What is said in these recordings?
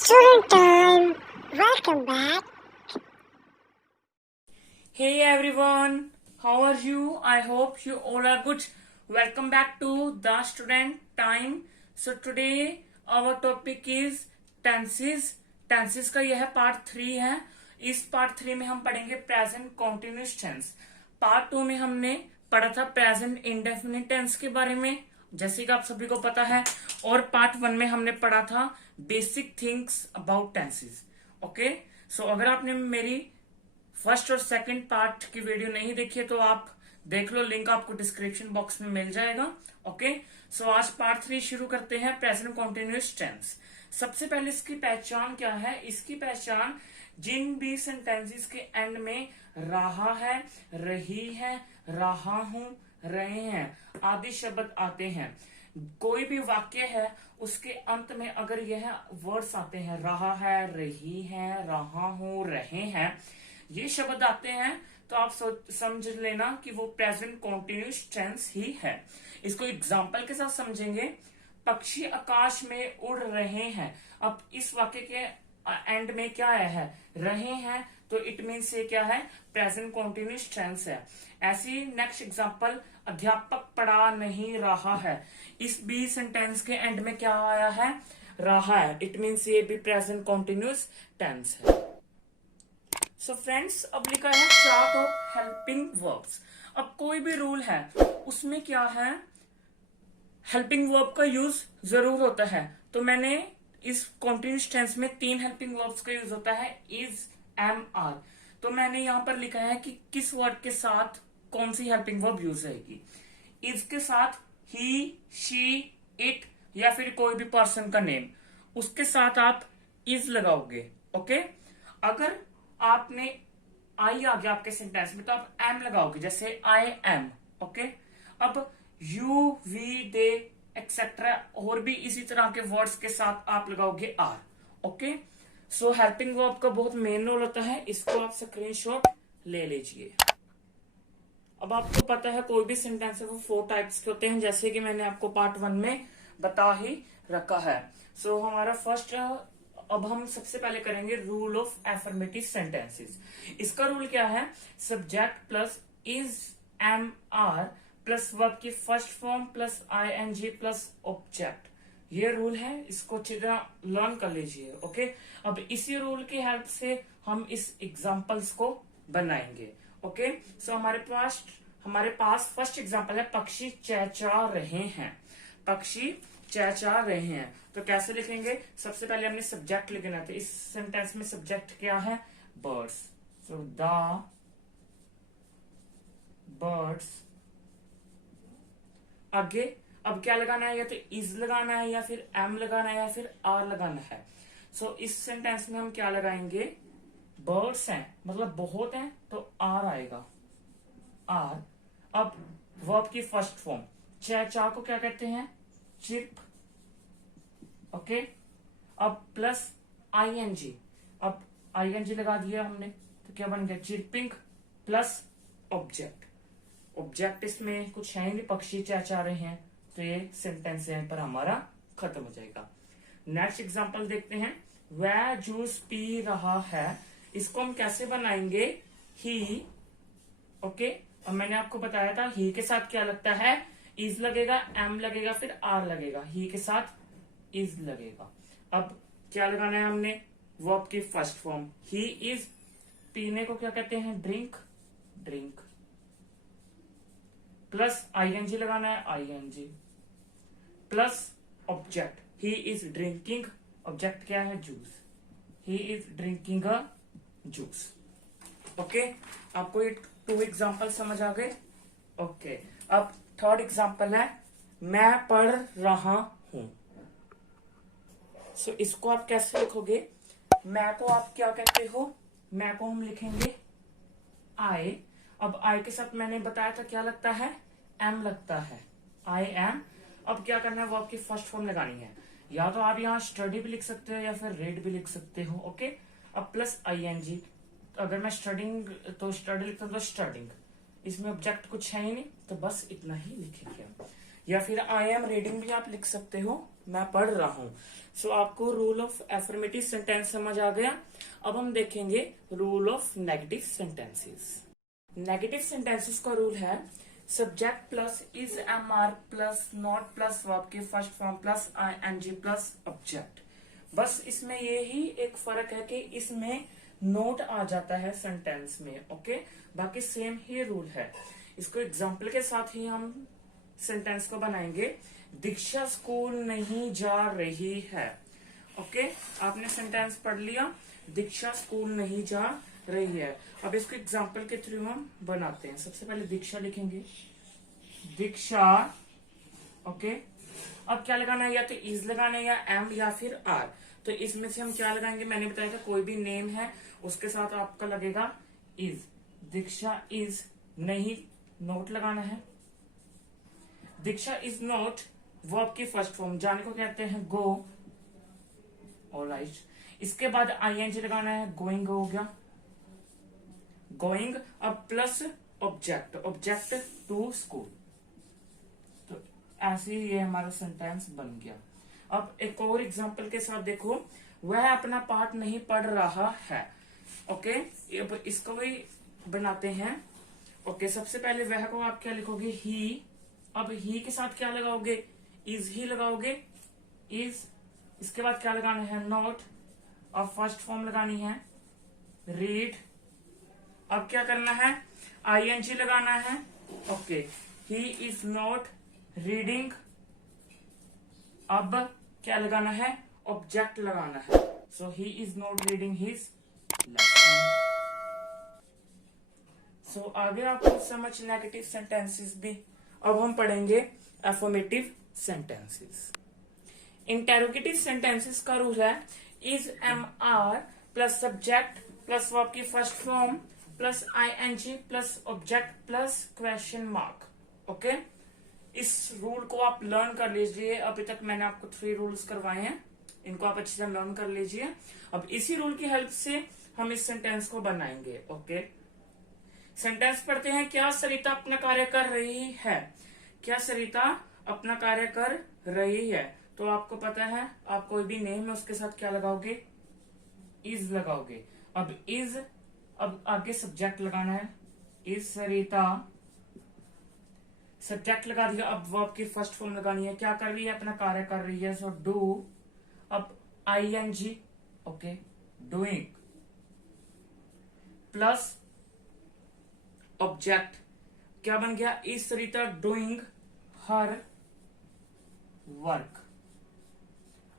Student time. Welcome back. Hey everyone, how are you? I hope you all are good. Welcome back to the student time. So today our topic is tenses. Tenses का यह part 3 है. इस part 3 में हम पढ़ेंगे present continuous tense. Part 2 में हमने पढ़ा था प्रेजेंट इंडेफिनिट टेंस के बारे में, जैसे कि आप सभी को पता है. और पार्ट 1 में हमने पढ़ा था basic things about tenses. Okay, so अगर आपने मेरी फर्स्ट और सेकंड पार्ट की वीडियो नहीं देखी है तो आप देख लो, लिंक आपको डिस्क्रिप्शन बॉक्स में मिल जाएगा. ओके, सो आज पार्ट 3 शुरू करते हैं प्रेजेंट कॉन्टिन्यूस टेंस. सबसे पहले इसकी पहचान क्या है? इसकी पहचान जिन भी सेंटेंसेस के एंड में रहा है, रही है, रहा हूं, रहे हैं आदि शब्द आते हैं. कोई भी वाक्य है उसके अंत में अगर यह वर्ड्स आते हैं, रहा है, रही है, रहा हूं, रहे हैं, ये शब्द आते हैं, तो आप समझ लेना कि वो प्रेजेंट कॉन्टिन्यूस टेंस ही है. इसको एग्जांपल के साथ समझेंगे. पक्षी आकाश में उड़ रहे हैं. अब इस वाक्य के एंड में क्या आया है? रहे हैं, तो इट मीन्स ये क्या है? प्रेजेंट कॉन्टिन्यूस टेंस है. ऐसी नेक्स्ट एग्जांपल, अध्यापक पढ़ा नहीं रहा है. इस बी सेंटेंस के एंड में क्या आया है? रहा है. इट मीन्स ये भी प्रेजेंट कॉन्टिन्यूस टेंस है. सो फ्रेंड्स, अब लिखा है चार्ट ऑफ हेल्पिंग वर्ब्स. अब कोई भी रूल है उसमें क्या है? हेल्पिंग वर्ब का यूज जरूर होता है. तो मैंने इस कॉन्टिन्यूस टेंस में 3 हेल्पिंग वर्ब्स का यूज होता है, इज, एम, आर. तो मैंने यहां पर लिखा है कि किस वर्ड के साथ कौन सी हेल्पिंग वर्ब यूज रहेगी. इज के साथ ही, शी, इट या फिर कोई भी पर्सन का नेम, उसके साथ आप इज लगाओगे. ओके, अगर आपने आई आ गया आपके सेंटेंस में तो आप एम लगाओगे, जैसे आई एम. ओके, अब यू, वी, दे एक्सेट्रा और भी इसी तरह के वर्ड्स के साथ आप लगाओगे are. Okay, so helping verb का बहुत मेन रोल होता है. इसको आप स्क्रीनशॉट ले लीजिए. अब आपको पता है कोई भी सेंटेंस है वो 4 टाइप्स के होते हैं, जैसे कि मैंने आपको पार्ट 1 में बता ही रखा है. सो हमारा फर्स्ट, अब हम सबसे पहले करेंगे रूल ऑफ एफर्मेटिव सेंटेंसेस. इसका रूल क्या है? Subject plus is, am, are plus verb की first form plus ING plus object. ये रूल है, इसको अच्छी तरह लर्न कर लीजिए. ओके, अब इसी रूल की हेल्प से हम इस एग्जांपल्स को बनाएंगे. ओके, सो हमारे पास फर्स्ट एग्जांपल है पक्षी चहचहा रहे हैं. पक्षी चहचहा रहे हैं, तो कैसे लिखेंगे? सबसे पहले हमने सब्जेक्ट लिखना था. इस सेंटेंस में सब्जेक्ट क्या है? बर्ड्स. So the birds. आगे अब क्या लगाना है? या तो इज लगाना है, या फिर एम लगाना है, या फिर आर लगाना है. सो इस सेंटेंस में हम क्या लगाएंगे? बर्ड्स हैं, मतलब बहुत हैं, तो आर आएगा, आर. अब वर्ब की फर्स्ट फॉर्म चहचहा को क्या कहते हैं? चिप. ओके, अब प्लस आईएनजी. अब आईएनजी लगा दिया हमने तो क्या बन गया? Chirping plus object. ऑब्जेक्ट इसमें कुछ है नहीं, पक्षी चहचहा रहे हैं, तो ये सेंटेंस यहां पर हमारा खत्म हो जाएगा. नेक्स्ट एग्जांपल देखते हैं. वह जूस पी रहा है. इसको हम कैसे बनाएंगे? ही. ओके, अब मैंने आपको बताया था ही के साथ क्या लगता है? इज लगेगा, एम लगेगा, फिर आर लगेगा. ही के साथ इज लगेगा. अब क्या लगाना है हमने? वर्ब की फर्स्ट फॉर्म ही इज. पीने को क्या कहते हैं? ड्रिंक, ड्रिंक प्लस आईएनजी लगाना है, ING plus object he is drinking. Object क्या है? Juice. He is drinking a juice. Okay, आपको ये 2 एग्जाम्पल समझ आ गए. ओके, अब थर्ड एग्जाम्पल है मैं पढ़ रहा हूं. सो इसको आप कैसे लिखोगे? मैं को आप क्या कहते हो? मैं को हम लिखेंगे आई. अब आई के साथ मैंने बताया था क्या लगता है? एम लगता है, आई एम. अब क्या करना है? वो आपकी फर्स्ट फॉर्म लगानी है. या तो आप यहाँ स्टडी भी लिख सकते हो या फिर रीड भी लिख सकते हो. ओके, अब प्लस आईएनजी. अगर मैं स्टडिंग तो स्टडी लिखता हूं तो स्टडिंग. इसमें ऑब्जेक्ट कुछ है ही नहीं, तो बस इतना ही लिखेंगे. या फिर आई एम रीडिंग भी आप लिख सकते हो, मैं पढ़ रहा हूं। सो आपको रूल ऑफ एफर्मेटिव सेंटेंस समझ आ गया। अब हम देखेंगे rule of negative sentences. Negative sentences का रूल है subject plus is am are plus not plus verb की first form plus I N G plus object. बस इसमें ये ही एक फर्क है कि इसमें नोट आ जाता है सेंटेंस में, ओके। बाकी सेम ही रूल है। इसको एग्जाम्पल के साथ ही हम सेंटेंस को बनाएंगे। दीक्षा स्कूल नहीं जा रही है, ओके। आपने सेंटेंस पढ़ लिया, दीक्षा स्कूल नहीं जा रही है। अब इसको एग्जाम्पल के थ्रू हम बनाते हैं। सबसे पहले दीक्षा लिखेंगे, दीक्षा, ओके। अब क्या लगाना है, या तो इज लगाना है या एम या फिर आर। तो इसमें से हम क्या लगाएंगे, मैंने बताया था कोई भी नेम है उसके साथ आपका लगेगा इज। दीक्षा इज नहीं, नोट लगाना है। दीक्षा इज नॉट वर्ब की फर्स्ट फॉर्म, जाने को कहते हैं गो, ऑलराइट। इसके बाद आईएनजी लगाना है, गोइंग हो गया, गोइंग। अब plus object, object to school. तो ऐसे ही ये हमारा सेंटेंस बन गया। अब एक और एग्जांपल के साथ देखो, वह अपना पाठ नहीं पढ़ रहा है, ओके। अब इसको भी बनाते हैं, ओके। सबसे पहले वह को आप क्या लिखोगे, ही। अब ही के साथ क्या लगाओगे, इज ही लगाओगे, इज। इसके बाद क्या लगाना है, नॉट। अब फर्स्ट फॉर्म लगानी है, रीड। अब क्या करना है, आईएनजी लगाना है, okay. He is not reading. अब क्या लगाना है, ऑब्जेक्ट लगाना है। So he is not reading his lesson. So आगे आपको समझ नेगेटिव सेंटेंसेस भी। अब हम पढ़ेंगे एफर्मेटिव सेंटेंसेस। इंटेरोगेटिव सेंटेंसेस का रूल है is am are plus subject plus verb की first form plus I N G plus object plus question mark, okay. इस रूल को आप लर्न कर लीजिए। अभी तक मैंने आपको 3 रूल्स करवाए हैं, इनको आप अच्छे से लर्न कर लीजिए। अब इसी रूल की हेल्प से हम इस सेंटेंस को बनाएंगे, ओके। सेंटेंस पढ़ते हैं, क्या सरिता अपना कार्य कर रही है। क्या सरिता अपना कार्य कर रही है, तो आपको पता है, आप कोई भी नेम है उसके साथ क्या लगाओगे, इज लगाओगे। अब इज, अब आगे सब्जेक्ट लगाना है, इज सरिता, सब्जेक्ट लगा दिया। अब वर्ब की फर्स्ट फॉर्म लगानी है, क्या कर रही है, अपना कार्य कर रही है, सो डू। अब I N G, okay, doing plus object, क्या बन गया, is Sarita doing her work.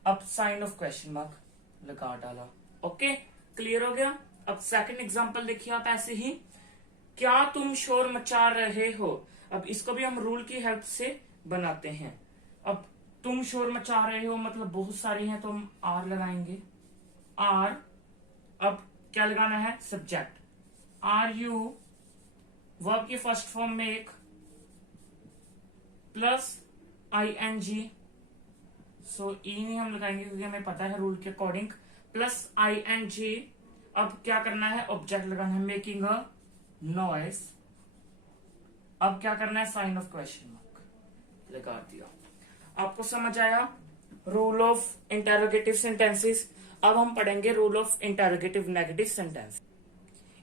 अब साइन ऑफ क्वेश्चन मार्क लगा डाला, ओके। क्लियर हो गया। अब सेकंड एग्जांपल देखिए आप ऐसे ही, क्या तुम शोर मचा रहे हो। अब इसको भी हम रूल की हेल्प से बनाते हैं। अब तुम शोर मचा रहे हो मतलब बहुत सारे हैं, तो हम आर लगाएंगे, आर। अब क्या लगाना है, सब्जेक्ट, आर यू, वर्ब की फर्स्ट फॉर्म में एक प्लस आई एन जी। सो ई नहीं हम लगाएंगे क्योंकि हमें पता है रूल के according, plus I N G. अब क्या करना है, ऑब्जेक्ट लगाना है, मेकिंग अ नॉइस। अब क्या करना है, साइन ऑफ क्वेश्चन मार्क लगा दिया। आपको समझ आया रूल ऑफ इंटेरोगेटिव सेंटेंसेस। अब हम पढ़ेंगे rule of interrogative negative sentence.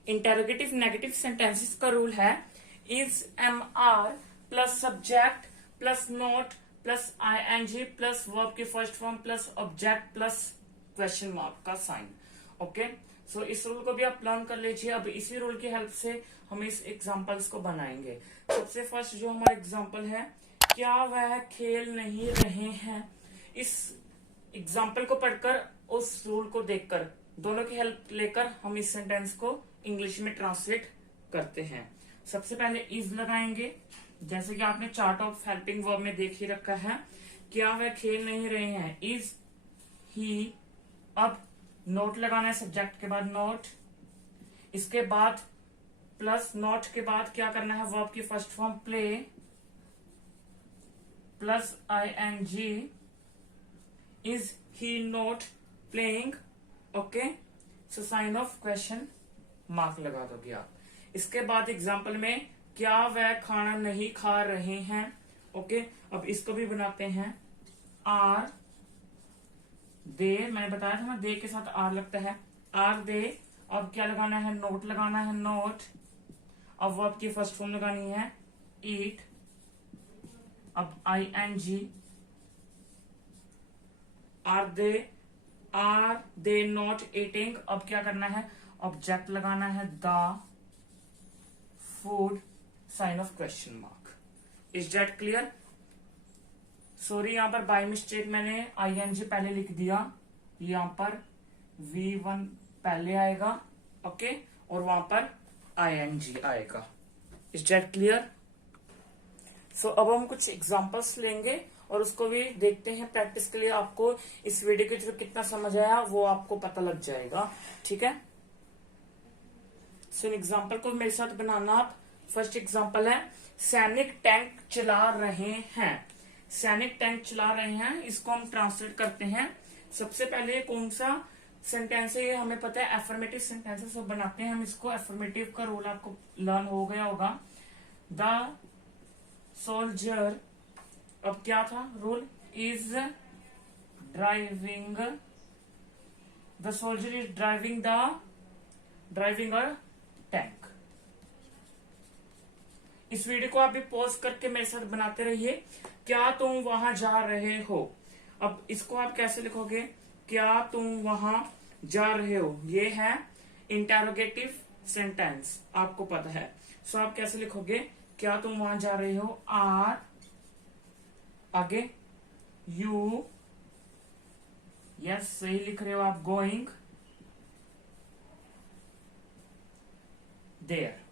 Interrogative negative sentences का रूल है is am are plus subject plus not plus I N G plus verb की first form plus object plus question mark का sign, okay. So इस rule को भी आप learn कर लीजिए। अब इसी रूल की हेल्प से हम इस एग्जांपल्स को बनाएंगे। सबसे फर्स्ट जो हमारा एग्जांपल है, क्या वह खेल नहीं रहे हैं। इस एग्जांपल को पढ़कर उस रूल को देखकर दोनों की हेल्प लेकर हम इस सेंटेंस को इंग्लिश में ट्रांसलेट करते हैं। सबसे पहले इज लगाएंगे, जैसे कि आपने चार्ट ऑफ हेल्पिंग वर्ब में देख ही रखा है, क्या वह खेल नहीं रहे हैं, इज ही। अब नोट लगाना है, सब्जेक्ट के बाद नोट। इसके बाद प्लस नोट के बाद क्या करना है, वर्ब की first form play plus I N G. Is he not playing, okay. So sign of question mark लगा दोगे आप। इसके बाद एग्जाम्पल में, क्या वह खाना नहीं खा रहे हैं, ओके, अब इसको भी बनाते हैं आर दे, मैंने बताया था ना दे के साथ आर लगता है, आर दे। अब क्या लगाना है, नोट लगाना है, नोट। अब वो आपकी फर्स्ट फॉर्म लगानी है ईट, अब ING, are they not eating. अब क्या करना है, ऑब्जेक्ट लगाना है the food, sign of question mark. Is that clear? Sorry, यहां पर बाय मिस्टेक मैंने ING पहले लिख दिया, यहां पर V1 पहले आएगा, ओके, और वहां पर ING आएगा। Is that clear? सो अब हम कुछ एग्जांपल्स लेंगे और उसको भी देखते हैं प्रैक्टिस के लिए। आपको इस वीडियो के थ्रू कितना समझ आया वो आपको पता लग जाएगा, ठीक है। सो एग्जांपल को मेरे साथ बनाना आप। फर्स्ट एग्जांपल है सैनिक टैंक चला रहे हैं। सैनिक टैंक चला रहे हैं, इसको हम ट्रांसलेट करते हैं। सबसे पहले कौन सा सेंटेंस है ये हमें पता है, एफर्मेटिव सेंटेंसेस बनाते हैं हम इसको। एफर्मेटिव का रूल आपको लर्न हो गया होगा। द सोल्जर, अब क्या था rule, is driving, the soldier is driving a tank. इस वीडियो को आप भी पॉज करके मेरे साथ बनाते रहिए। क्या तुम वहां जा रहे हो, अब इसको आप कैसे लिखोगे, क्या तुम वहां जा रहे हो, ये है इंटेरोगेटिव सेंटेंस, आपको पता है। सो आप कैसे लिखोगे, क्या तुम वहां जा रहे हो, आर, आगे यू, यस सही लिख रहे हो आप, गोइंग देयर।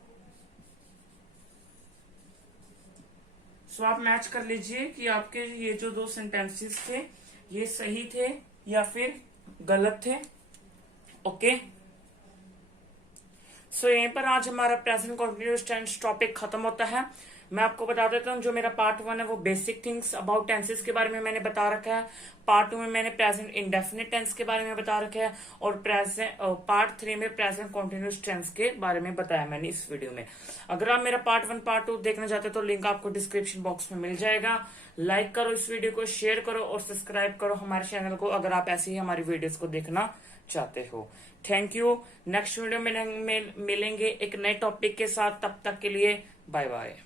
सो आप मैच कर लीजिए कि आपके ये जो दो सेंटेंसेस थे ये सही थे या फिर गलत थे, ओके। सो यहीं पर आज हमारा प्रेजेंट कंटिन्यूअस टेंस टॉपिक खत्म होता है। मैं आपको बता देता हूँ जो मेरा पार्ट 1 है वो बेसिक थिंग्स अबाउट टेंसेस के बारे में मैंने बता रखा है। पार्ट 2 में मैंने प्रेजेंट इंडेफिनिट टेंस के बारे में बता रखा है, और पार्ट 3 में प्रेजेंट कंटिन्यूअस टेंस के बारे में बताया मैंने इस वीडियो में। अगर आप मेरा पार्ट 1 पार्ट 2 देखना चाहते हो तो लिंक आपको डिस्क्रिप्शन बॉक्स में मिल जाएगा। लाइक करो इस वीडियो को, शेयर करो और सब्सक्राइब करो हमारे चैनल को अगर आप ऐसे ही हमारी वीडियोस को देखना चाहते हो। Thank you. नेक्स्ट वीडियो में मिलेंगे एक नए टॉपिक के साथ, तब तक के लिए बाय बाय।